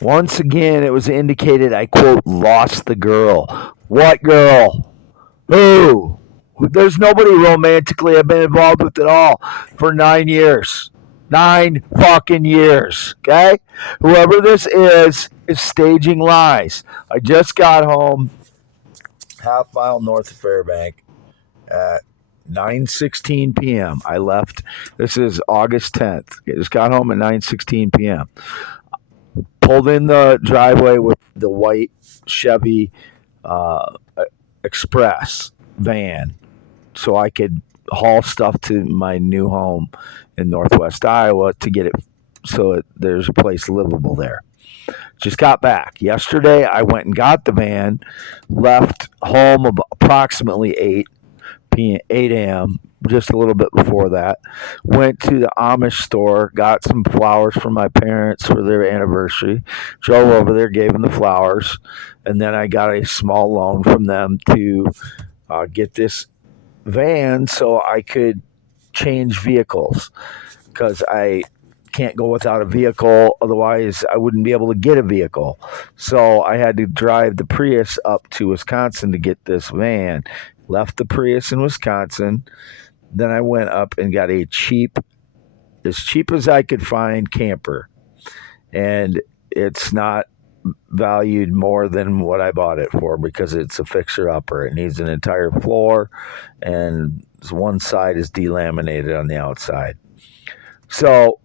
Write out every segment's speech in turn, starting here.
Once again, it was indicated I, quote, lost the girl. What girl? Who? There's nobody romantically I've been involved with at all for 9 years. 9 fucking years. Okay? Whoever this is staging lies. I just got home, half mile north of Fairbank at 9:16 p.m. I left. This is August 10th. I just got home at 9:16 p.m. Pulled in the driveway with the white Chevy uh, Express van so I could haul stuff to my new home in Northwest Iowa to get it so there's a place livable there. Just got back. Yesterday, I went and got the van, left home approximately 8 a.m., just a little bit before that. Went to the Amish store, got some flowers from my parents for their anniversary. Drove over there, gave them the flowers, and then I got a small loan from them to get this van so I could change vehicles because I can't go without a vehicle. Otherwise, I wouldn't be able to get a vehicle. So I had to drive the Prius up to Wisconsin to get this van. Left the Prius in Wisconsin. Then I went up and got as cheap as I could find camper. And it's not valued more than what I bought it for because it's a fixer upper. It needs an entire floor and one side is delaminated on the outside. So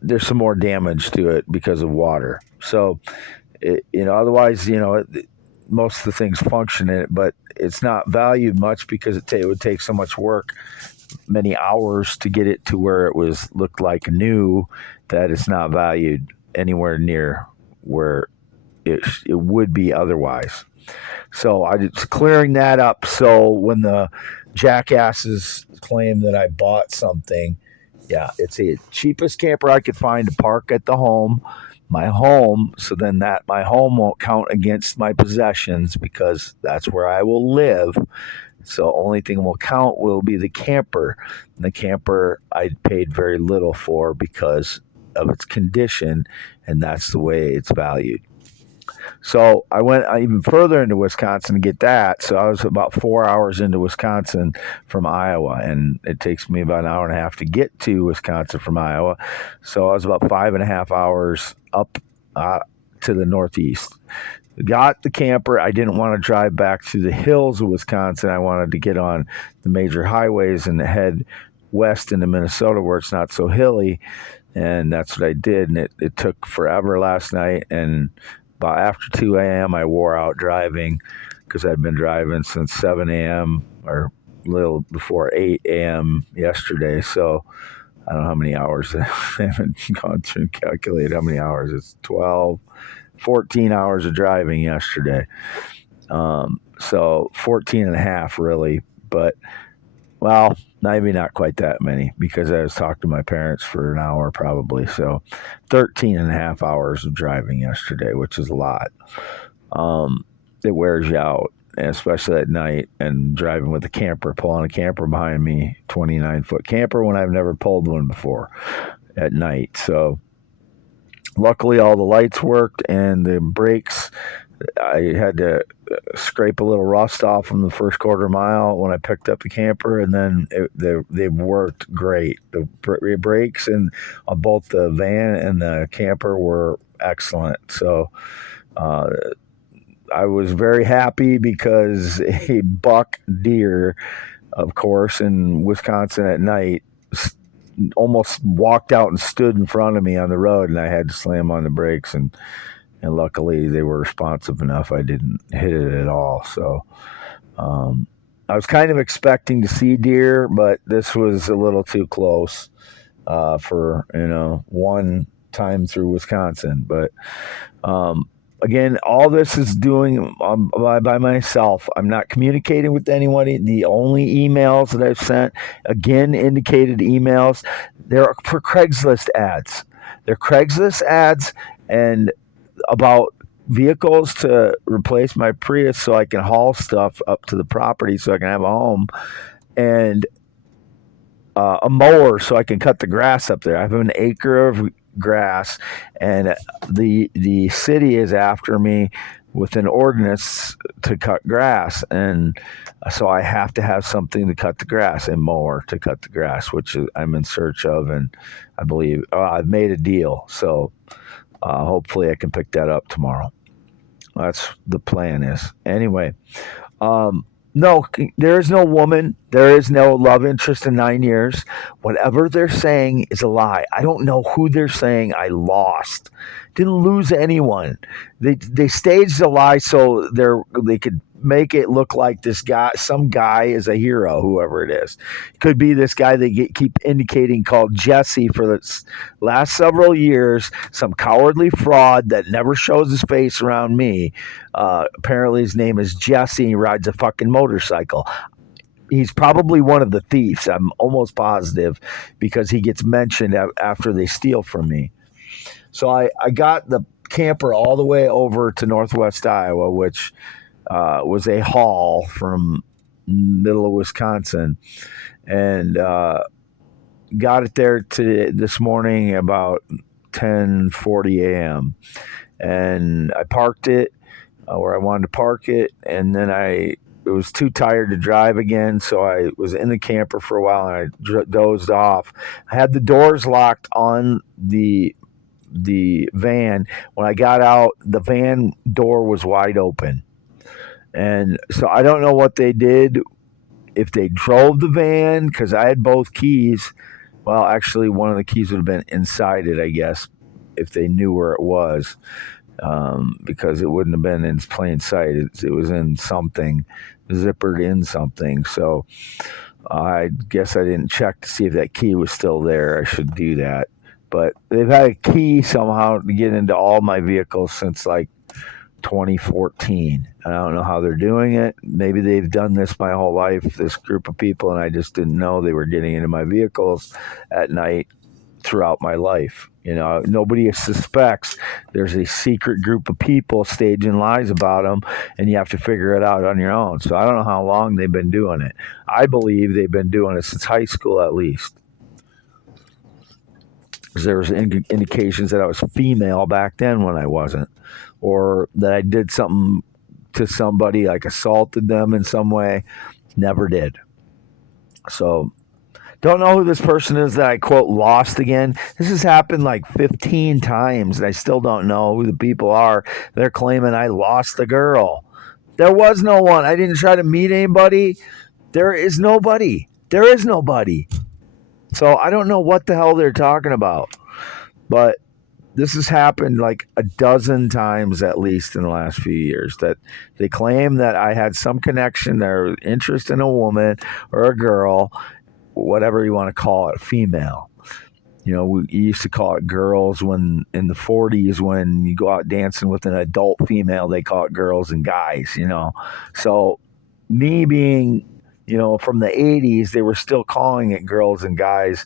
there's some more damage to it because of water. So, otherwise, most of the things function in it, but it's not valued much because it would take so much work, many hours to get it to where it looked like new, that it's not valued anywhere near where it would be otherwise. So I just clearing that up. So when the jackasses claim that I bought something, yeah, it's the cheapest camper I could find to park at my home. So then my home won't count against my possessions because that's where I will live. So only thing will count will be the camper. And the camper I paid very little for because of its condition, and that's the way it's valued. So I went even further into Wisconsin to get that. So I was about 4 hours into Wisconsin from Iowa, and it takes me about an hour and a half to get to Wisconsin from Iowa. So I was about 5.5 hours up to the northeast. Got the camper. I didn't want to drive back through the hills of Wisconsin. I wanted to get on the major highways and head west into Minnesota where it's not so hilly. And that's what I did. And it took forever last night. And about after 2 a.m., I wore out driving because I'd been driving since 7 a.m. or a little before 8 a.m. yesterday. So I don't know how many hours. I haven't gone through and calculated how many hours. It's 14 hours of driving yesterday. So 14 and a half really. But, well, maybe not quite that many because I was talking to my parents for an hour probably. So 13 and a half hours of driving yesterday, which is a lot. It wears you out, especially at night, and driving with a camper, pulling a camper behind me, 29-foot camper when I've never pulled one before at night. So luckily all the lights worked and the brakes, I had to scrape a little rust off from the first quarter mile when I picked up the camper, and then they worked great. The brakes on both the van and the camper were excellent. So I was very happy because a buck deer, of course, in Wisconsin at night almost walked out and stood in front of me on the road, and I had to slam on the brakes, and luckily they were responsive enough. I didn't hit it at all. So I was kind of expecting to see deer, but this was a little too close for one time through Wisconsin. But again, all this is doing by myself. I'm not communicating with anybody. The only emails that I've sent, again, indicated emails, they're for Craigslist ads. They're Craigslist ads and about vehicles to replace my Prius so I can haul stuff up to the property so I can have a home, and a mower so I can cut the grass up there. I have an acre of grass, and the city is after me with an ordinance to cut grass, and so I have to have something to cut the grass, a mower to cut the grass, which I'm in search of, and I believe I've made a deal, so hopefully I can pick that up tomorrow. That's the plan is. Anyway, no, there is no woman. There is no love interest in 9 years. Whatever they're saying is a lie. I don't know who they're saying I lost. Didn't lose anyone. They staged a lie so they could make it look like some guy is a hero, whoever it is. Could be this guy they keep indicating called Jesse for the last several years, some cowardly fraud that never shows his face around me. Apparently his name is Jesse. He rides a fucking motorcycle. He's probably one of the thieves. I'm almost positive because he gets mentioned after they steal from me. So I got the camper all the way over to Northwest Iowa, which was a haul from middle of Wisconsin, and got it there this morning about 10:40 a.m. And I parked it where I wanted to park it, and then I was too tired to drive again, so I was in the camper for a while, and I dozed off. I had the doors locked on the van. When I got out, the van door was wide open. And so I don't know what they did, if they drove the van, because I had both keys. Well, actually, one of the keys would have been inside it, I guess, if they knew where it was, because it wouldn't have been in plain sight. It was in something, zippered in something. So I guess I didn't check to see if that key was still there. I should do that. But they've had a key somehow to get into all my vehicles since like 2014. I don't know how they're doing it. Maybe they've done this my whole life, this group of people, and I just didn't know they were getting into my vehicles at night throughout my life. Nobody suspects there's a secret group of people staging lies about them, and you have to figure it out on your own. So I don't know how long they've been doing it. I believe they've been doing it since high school at least. There was indications that I was female back then when I wasn't, or that I did something to somebody, like assaulted them in some way. Never did. So don't know who this person is that I quote lost again. This has happened like 15 times, and I still don't know who the people are. They're claiming I lost the girl. There was no one. I didn't try to meet anybody. There is nobody. There is nobody. So I don't know what the hell they're talking about. But this has happened like a dozen times at least in the last few years, that they claim that I had some connection or interest in a woman or a girl, whatever you want to call it, female. We used to call it girls when in the 40s, when you go out dancing with an adult female, they call it girls and guys, So me being, from the 80s, they were still calling it girls and guys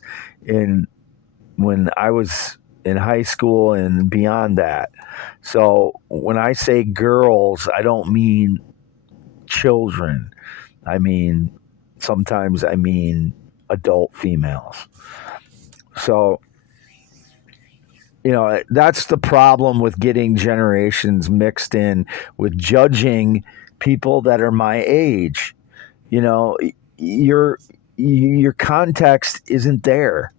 when I was in high school and beyond that. So when I say girls, I don't mean children. Sometimes I mean adult females. So, that's the problem with getting generations mixed in with judging people that are my age. Your context isn't there.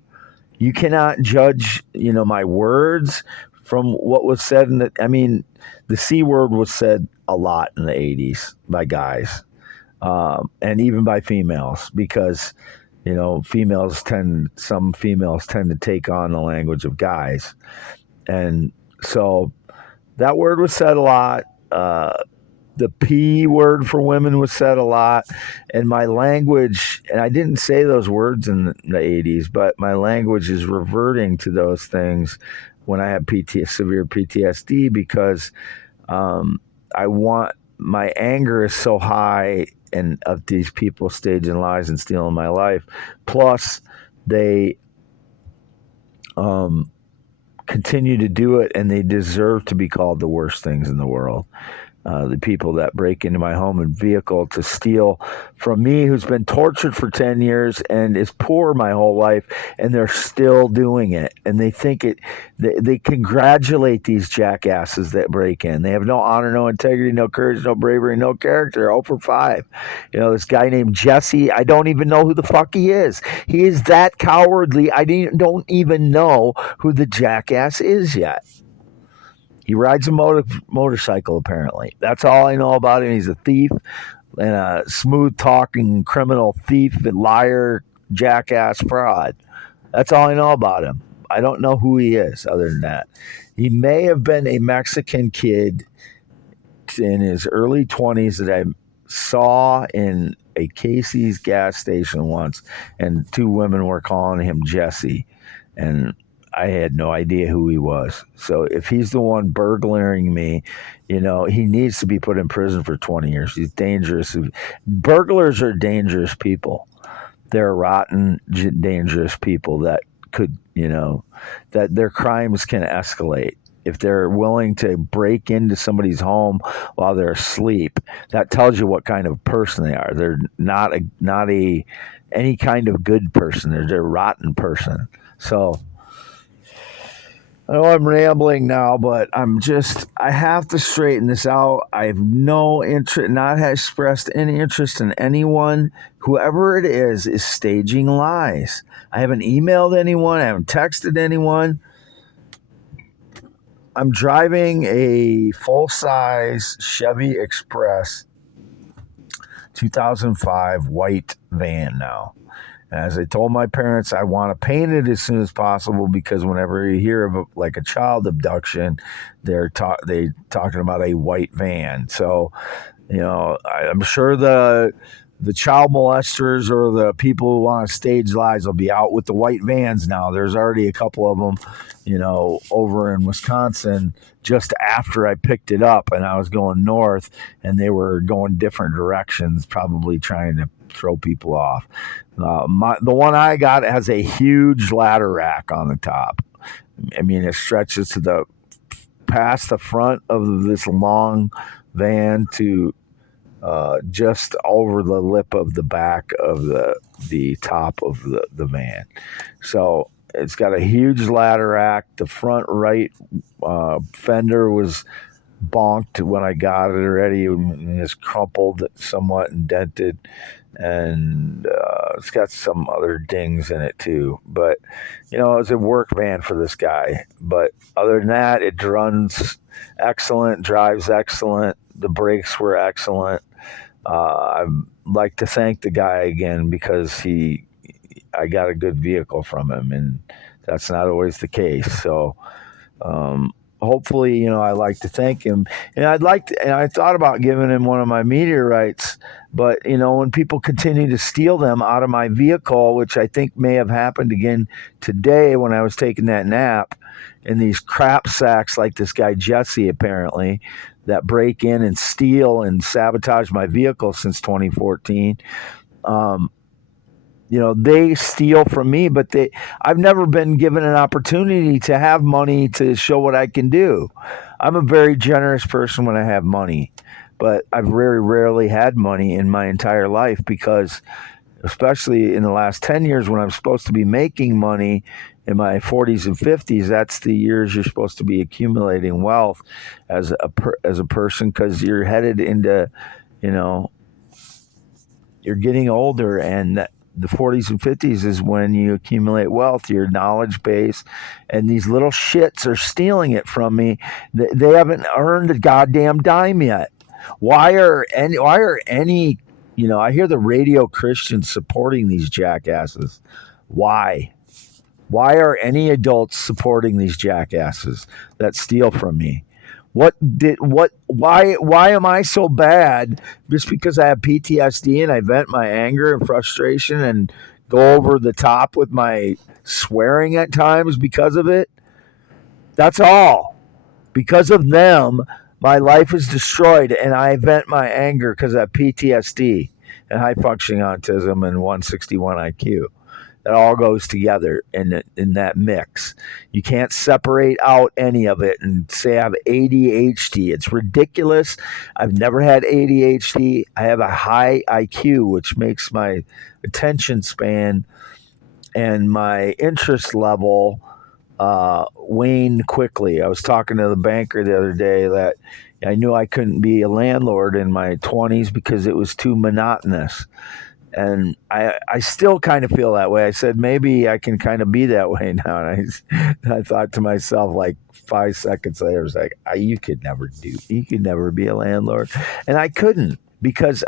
You cannot judge, my words from what was said the C word was said a lot in the 80s by guys, and even by females, because, some females tend to take on the language of guys. And so that word was said a lot. The P word for women was said a lot, and my language, and I didn't say those words in the 80s, but my language is reverting to those things when I have severe PTSD, because my anger is so high, and of these people staging lies and stealing my life. Plus, they continue to do it, and they deserve to be called the worst things in the world. The people that break into my home and vehicle to steal from me, who's been tortured for 10 years and is poor my whole life, and they're still doing it. And they think they congratulate these jackasses that break in. They have no honor, no integrity, no courage, no bravery, no character. 0 for 5. This guy named Jesse, I don't even know who the fuck he is. He is that cowardly. I don't even know who the jackass is yet. He rides a motorcycle, apparently. That's all I know about him. He's a thief and a smooth-talking criminal thief and liar, jackass, fraud. That's all I know about him. I don't know who he is other than that. He may have been a Mexican kid in his early 20s that I saw in a Casey's gas station once, and 2 women were calling him Jesse. And I had no idea who he was. So if he's the one burglaring me, he needs to be put in prison for 20 years. He's dangerous. Burglars are dangerous people. They're rotten, dangerous people that could, that their crimes can escalate. If they're willing to break into somebody's home while they're asleep, that tells you what kind of person they are. They're not any kind of good person. They're a rotten person. So I know I'm rambling now, but I have to straighten this out. I have no interest, not expressed any interest in anyone. Whoever it is staging lies. I haven't emailed anyone. I haven't texted anyone. I'm driving a full-size Chevy Express 2005 white van now. As I told my parents, I want to paint it as soon as possible because whenever you hear of a child abduction, they're talking about a white van. So, I'm sure the child molesters or the people who want to stage lies will be out with the white vans now. There's already a couple of them, over in Wisconsin just after I picked it up and I was going north and they were going different directions, probably trying to throw people off. The one I got has a huge ladder rack on the top. I mean, it stretches to past the front of this long van to just over the lip of the back of the top of the van. So it's got a huge ladder rack. The front right fender was bonked when I got it already. It's crumpled, somewhat indented, and it's got some other dings in it too. But it was a work van for this guy. But other than that, it runs excellent, drives excellent. The brakes were excellent. I'd like to thank the guy again because I got a good vehicle from him, and that's not always the case. So hopefully, I'd like to thank him, and I thought about giving him one of my meteorites, but when people continue to steal them out of my vehicle, which I think may have happened again today when I was taking that nap, and these crap sacks like this guy Jesse apparently that break in and steal and sabotage my vehicle since 2014. They steal from me, but I've never been given an opportunity to have money to show what I can do. I'm a very generous person when I have money, but I've very rarely had money in my entire life because, especially in the last 10 years when I'm supposed to be making money in my 40s and 50s, that's the years you're supposed to be accumulating wealth as a person because you're headed into, you're getting older, and the 40s and 50s is when you accumulate wealth, your knowledge base, and these little shits are stealing it from me. They haven't earned a goddamn dime yet. Why are any, I hear the radio Christians supporting these jackasses. Why are any adults supporting these jackasses that steal from me? Why am I so bad just because I have PTSD and I vent my anger and frustration and go over the top with my swearing at times because of it? That's all. Because of them, my life is destroyed and I vent my anger because I have PTSD and high functioning autism and 161 IQ. It all goes together in that mix. You can't separate out any of it and say I have ADHD. It's ridiculous. I've never had ADHD. I have a high IQ, which makes my attention span and my interest level wane quickly. I was talking to the banker the other day that I knew I couldn't be a landlord in my 20s because it was too monotonous. And I still kind of feel that way. I said, maybe I can kind of be that way now. And I thought to myself, like 5 seconds later, I was like, you could never be a landlord. And I couldn't, because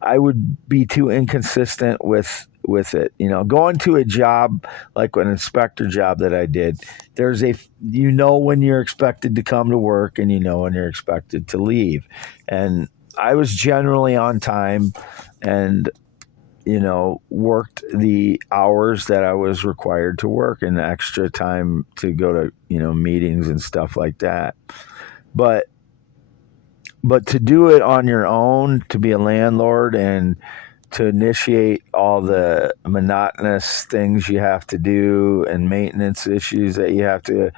I would be too inconsistent with it. Going to a job like an inspector job that I did, there's when you're expected to come to work and when you're expected to leave. And I was generally on time and worked the hours that I was required to work and extra time to go to, meetings and stuff like that. But to do it on your own, to be a landlord and to initiate all the monotonous things you have to do and maintenance issues that you have to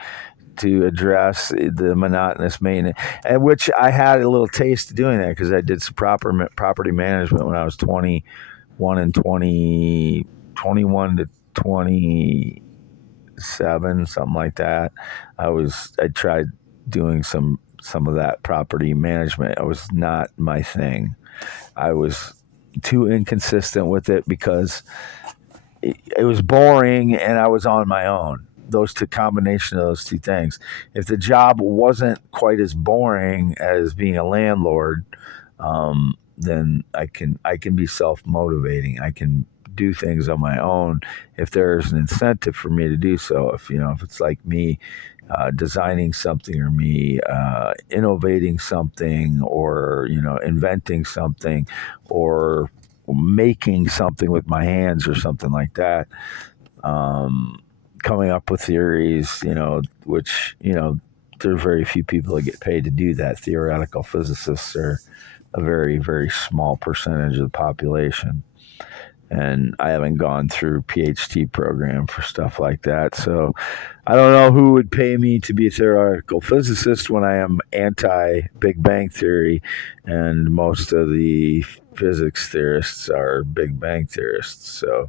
address, the monotonous maintenance, and which I had a little taste of doing that because I did some property management when I was 21 and 21 to 27, something like that. I tried doing some of that property management. It was not my thing. I was too inconsistent with it because it was boring and I was on my own. Combination of those two things. If the job wasn't quite as boring as being a landlord, then I can be self-motivating. I can do things on my own if there's an incentive for me to do so. If it's like me designing something or me innovating something or inventing something or making something with my hands or something like that, coming up with theories, which there are very few people that get paid to do that. Theoretical physicists are a very, very small percentage of the population. And I haven't gone through a PhD program for stuff like that. So I don't know who would pay me to be a theoretical physicist when I am anti-Big Bang Theory, and most of the physics theorists are Big Bang theorists. So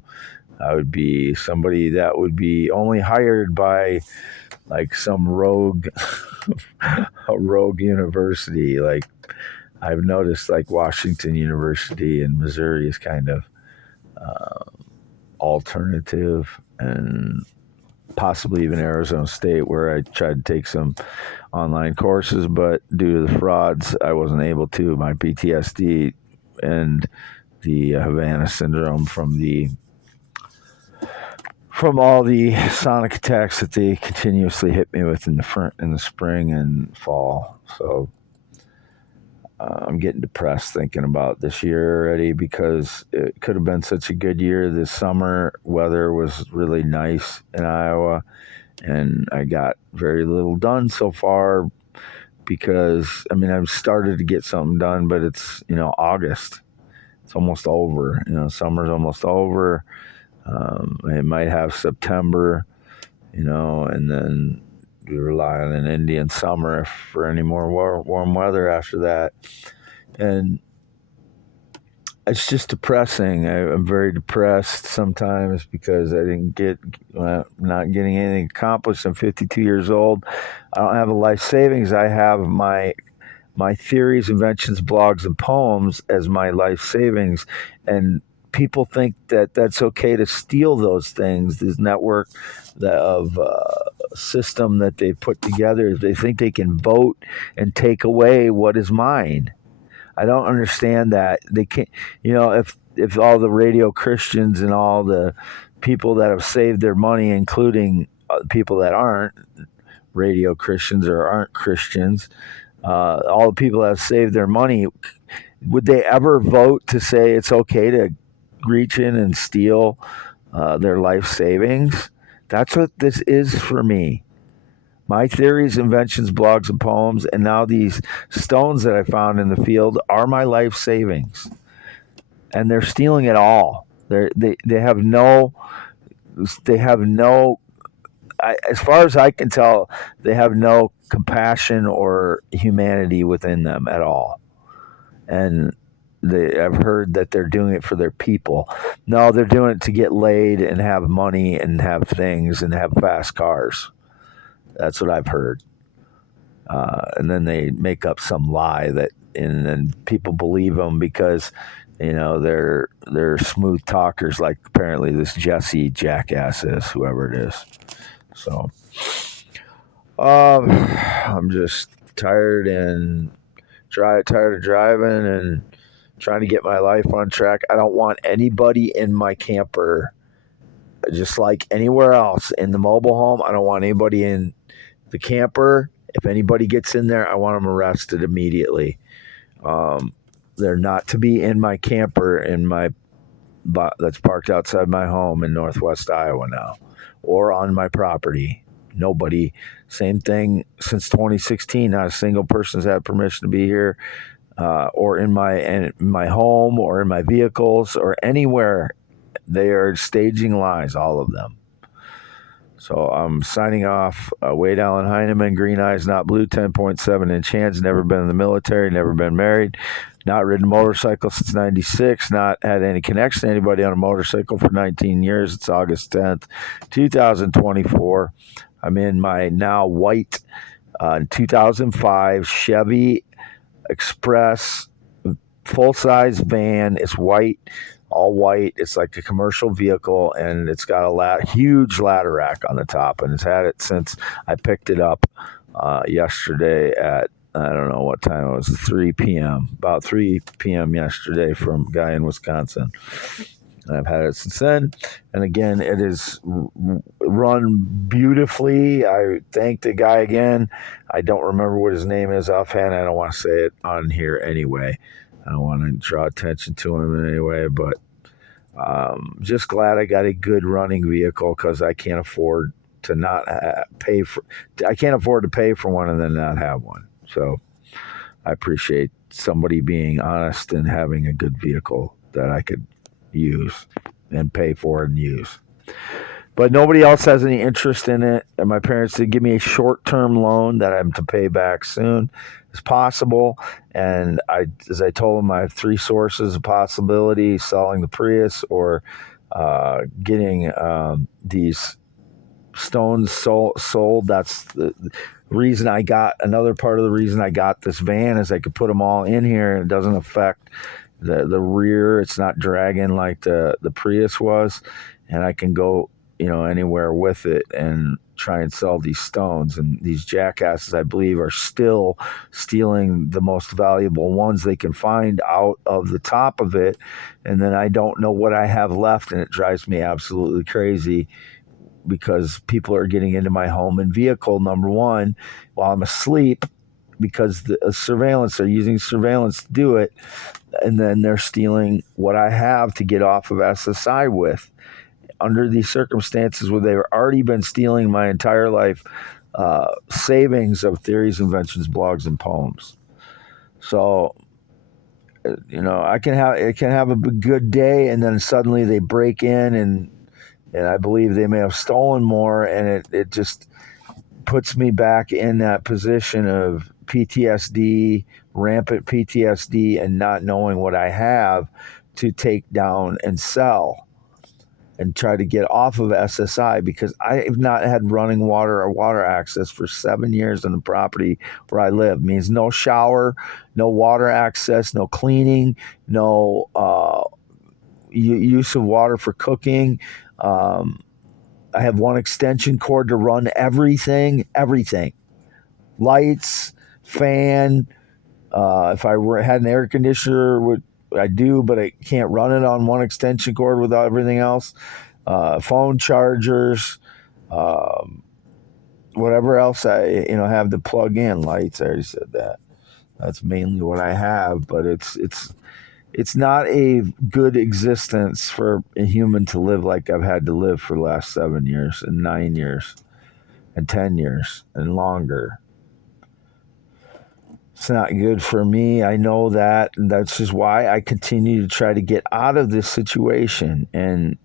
I would be somebody that would be only hired by like some rogue university. Like I've noticed like Washington University in Missouri is kind of alternative, and possibly even Arizona State, where I tried to take some online courses, but due to the frauds, I wasn't able to. My PTSD and the Havana syndrome from all the sonic attacks that they continuously hit me with in the spring and fall. So I'm getting depressed thinking about this year already because it could have been such a good year. This summer weather was really nice in Iowa, and I got very little done so far because, I've started to get something done, but it's, August. It's almost over. Summer's almost over. It might have September, and then we rely on an Indian summer for any more warm weather after that. And it's just depressing. I'm very depressed sometimes because I didn't not getting anything accomplished. I'm 52 years old. I don't have a life savings. I have my theories, inventions, blogs, and poems as my life savings. And people think that that's okay to steal those things. This network of system that they put together, they think they can vote and take away what is mine. I don't understand that. They can't, if all the radio Christians and all the people that have saved their money, including people that aren't radio Christians or aren't Christians, all the people that have saved their money, would they ever vote to say it's okay to reach in and steal their life savings? That's what this is for me. My theories, inventions, blogs, and poems, and now these stones that I found in the field are my life savings. And they're stealing it all. They have no They have no, as far as I can tell, they have no compassion or humanity within them at all. And I've heard that they're doing it for their people. No, they're doing it to get laid and have money and have things and have fast cars. That's what I've heard. And then they make up some lie and then people believe them because they're smooth talkers, like apparently this Jesse jackass is, whoever it is. So I'm just tired and tired of driving and trying to get my life on track. I don't want anybody in my camper, just like anywhere else in the mobile home. I don't want anybody in the camper. If anybody gets in there, I want them arrested immediately. They're not to be in my camper that's parked outside my home in Northwest Iowa now, or on my property. Nobody. Same thing since 2016. Not a single person's had permission to be here, or in my home, or in my vehicles, or anywhere. They are staging lies, all of them. So I'm signing off. Wade Allen Heineman, green eyes, not blue, 10.7-inch hands, never been in the military, never been married, not ridden a motorcycle since 96, not had any connection to anybody on a motorcycle for 19 years. It's August 10th, 2024. I'm in my now white 2005 Chevy Express full-size van. It's white, all white. It's like a commercial vehicle, and it's got a huge ladder rack on the top, and it's had it since I picked it up yesterday at, I don't know what time it was, 3 p.m., about 3 p.m. yesterday from a guy in Wisconsin. And I've had it since then. And again, it is run beautifully. I thank the guy again. I don't remember what his name is offhand. I don't want to say it on here anyway. I don't want to draw attention to him in any way, but just glad I got a good running vehicle, because I can't afford to not pay for. I can't afford to pay for one and then not have one. So I appreciate somebody being honest and having a good vehicle that I could use and pay for and use. But nobody else has any interest in it. And my parents did give me a short-term loan that I'm to pay back soon as possible. And as I told them, I have 3 sources of possibility: selling the Prius, or getting these stones sold. That's the reason another part of the reason I got this van is I could put them all in here, and it doesn't affect the rear. It's not dragging like the Prius was, and I can go anywhere with it and try and sell these stones. And these jackasses, I believe, are still stealing the most valuable ones they can find out of the top of it. And then I don't know what I have left, and it drives me absolutely crazy, because people are getting into my home and vehicle, number one, while I'm asleep, because they're using surveillance to do it. And then they're stealing what I have to get off of SSI with, under these circumstances where they've already been stealing my entire life savings of theories, inventions, blogs, and poems. So, it can have a good day, and then suddenly they break in, and I believe they may have stolen more, and it just puts me back in that position of PTSD, rampant PTSD, and not knowing what I have to take down and sell and try to get off of SSI, because I have not had running water or water access for 7 years on the property where I live. It means no shower, no water access, no cleaning, no use of water for cooking. I have one extension cord to run everything. Lights, fan. If I had an air conditioner, I do, but I can't run it on one extension cord without everything else. Phone chargers, whatever else I have to plug in. Lights, I already said that. That's mainly what I have, but it's not a good existence for a human to live like I've had to live for the last 7 years and 9 years and 10 years and longer. It's not good for me. I know that, and that's just why I continue to try to get out of this situation. And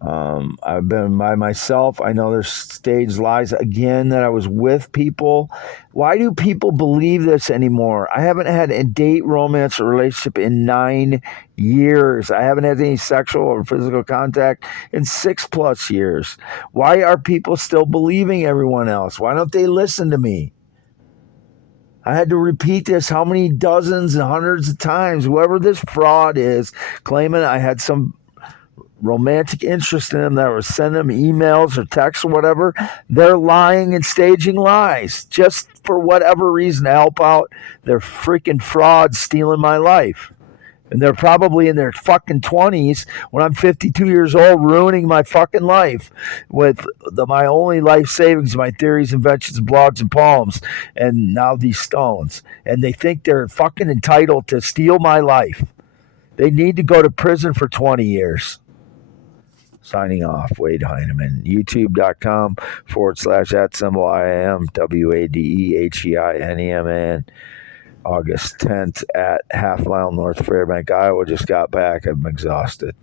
I've been by myself. I know there's staged lies again that I was with people. Why do people believe this anymore? I haven't had a date, romance, or relationship in 9 years. I haven't had any sexual or physical contact in 6+ years. Why are people still believing everyone else? Why don't they listen to me? I had to repeat this how many dozens and hundreds of times. Whoever this fraud is claiming I had some romantic interest in them that were sending them emails or texts or whatever, they're lying and staging lies just for whatever reason to help out their freaking frauds stealing my life. And they're probably in their fucking 20s when I'm 52 years old, ruining my fucking life with my only life savings, my theories, inventions, blogs, and poems, and now these stones. And they think they're fucking entitled to steal my life. They need to go to prison for 20 years. Signing off, Wade Heineman. YouTube.com/@IAMWADEHEINEMAN. August 10th at Half Mile North Fairbank, Iowa. Just got back. I'm exhausted.